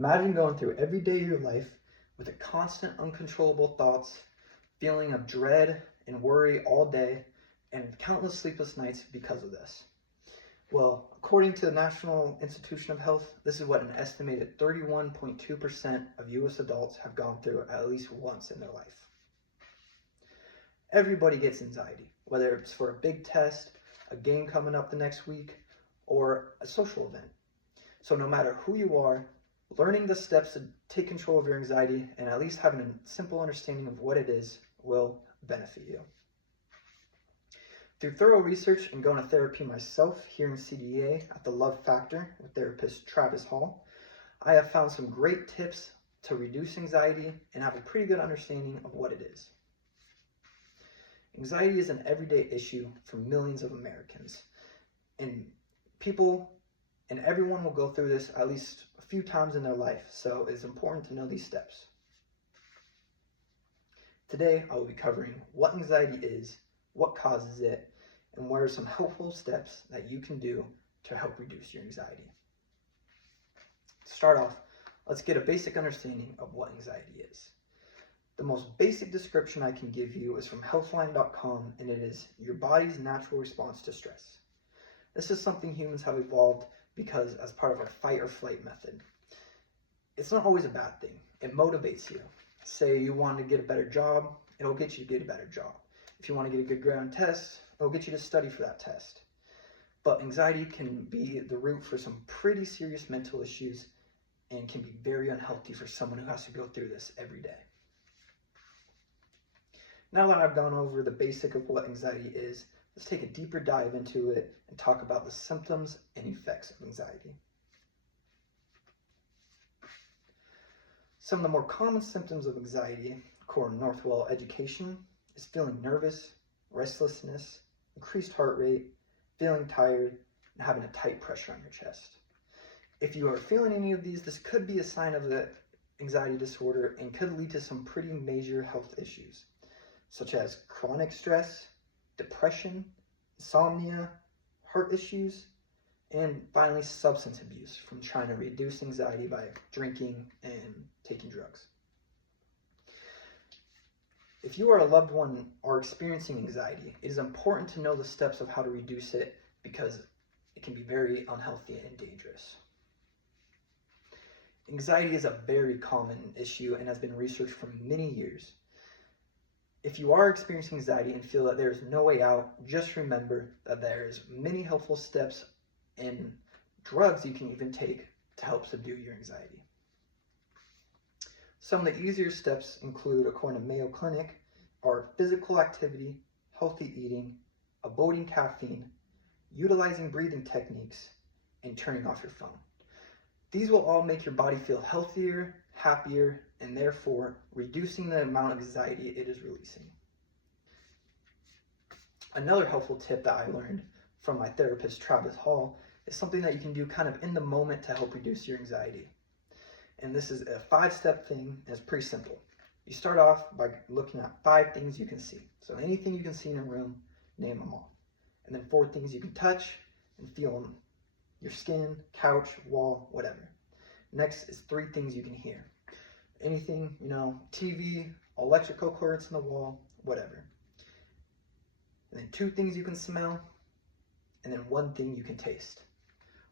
Imagine going through every day of your life with a constant uncontrollable thoughts, feeling of dread and worry all day, and countless sleepless nights because of this. Well, according to the National Institution of Health, this is what an estimated 31.2% of US adults have gone through at least once in their life. Everybody gets anxiety, whether it's for a big test, a game coming up the next week, or a social event. So no matter who you are, learning the steps to take control of your anxiety and at least having a simple understanding of what it is will benefit you. Through thorough research and going to therapy myself here in CDA at the Love Factor with therapist Travis Hall, I have found some great tips to reduce anxiety and have a pretty good understanding of what it is. Anxiety is an everyday issue for millions of Americans, and everyone will go through this at least a few times in their life, so it's important to know these steps. Today, I will be covering what anxiety is, what causes it, and what are some helpful steps that you can do to help reduce your anxiety. To start off, let's get a basic understanding of what anxiety is. The most basic description I can give you is from healthline.com, and it is your body's natural response to stress. This is something humans have evolved because as part of our fight or flight method. It's not always a bad thing. It motivates you. Say you want to get a better job, it'll get you to get a better job. If you want to get a good grade on tests, it'll get you to study for that test. But anxiety can be the root for some pretty serious mental issues and can be very unhealthy for someone who has to go through this every day. Now that I've gone over the basic of what anxiety is, let's take a deeper dive into it and talk about the symptoms and effects of anxiety. Some of the more common symptoms of anxiety, according to Northwell Education, is feeling nervous, restlessness, increased heart rate, feeling tired, and having a tight pressure on your chest. If you are feeling any of these, this could be a sign of the anxiety disorder and could lead to some pretty major health issues, such as chronic stress, depression, insomnia, heart issues, and finally substance abuse from trying to reduce anxiety by drinking and taking drugs. If you or a loved one are experiencing anxiety, it is important to know the steps of how to reduce it because it can be very unhealthy and dangerous. Anxiety is a very common issue and has been researched for many years. If you are experiencing anxiety and feel that there is no way out, just remember that there's many helpful steps and drugs you can even take to help subdue your anxiety. Some of the easier steps include, according to Mayo Clinic, are physical activity, healthy eating, avoiding caffeine, utilizing breathing techniques, and turning off your phone. These will all make your body feel healthier, happier, and therefore reducing the amount of anxiety it is releasing. Another helpful tip that I learned from my therapist, Travis Hall, is something that you can do kind of in the moment to help reduce your anxiety. And this is a 5-step thing, and it's pretty simple. You start off by looking at 5 things you can see. So anything you can see in a room, name them all. And then 4 things you can touch and feel them. Your skin, couch, wall, whatever. Next is 3 things you can hear. Anything, TV, electrical cords in the wall, whatever. And then 2 things you can smell, and then 1 thing you can taste.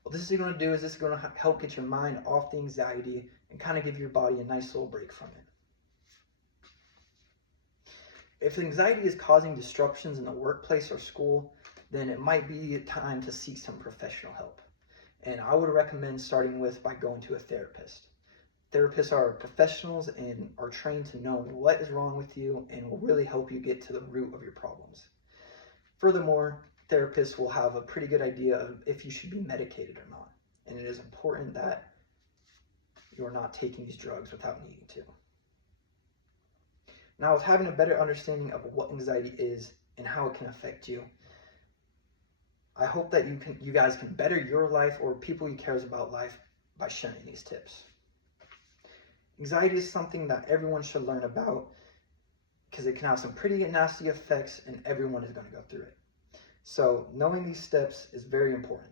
What this is going to do is this is going to help get your mind off the anxiety and kind of give your body a nice little break from it. If anxiety is causing disruptions in the workplace or school, then it might be time to seek some professional help. And I would recommend starting by going to a therapist. Therapists are professionals and are trained to know what is wrong with you and will really help you get to the root of your problems. Furthermore, therapists will have a pretty good idea of if you should be medicated or not. And it is important that you are not taking these drugs without needing to. Now, with having a better understanding of what anxiety is and how it can affect you, I hope that you guys can better your life or people you cares about life by sharing these tips. Anxiety is something that everyone should learn about because it can have some pretty nasty effects and everyone is going to go through it. So knowing these steps is very important.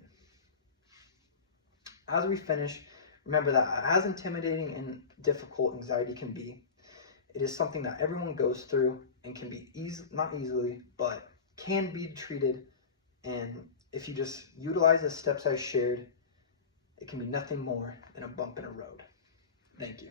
As we finish, Remember that as intimidating and difficult anxiety can be, it is something that everyone goes through and can be not easily, but can be treated. And if you just utilize the steps I shared, it can be nothing more than a bump in a road. Thank you.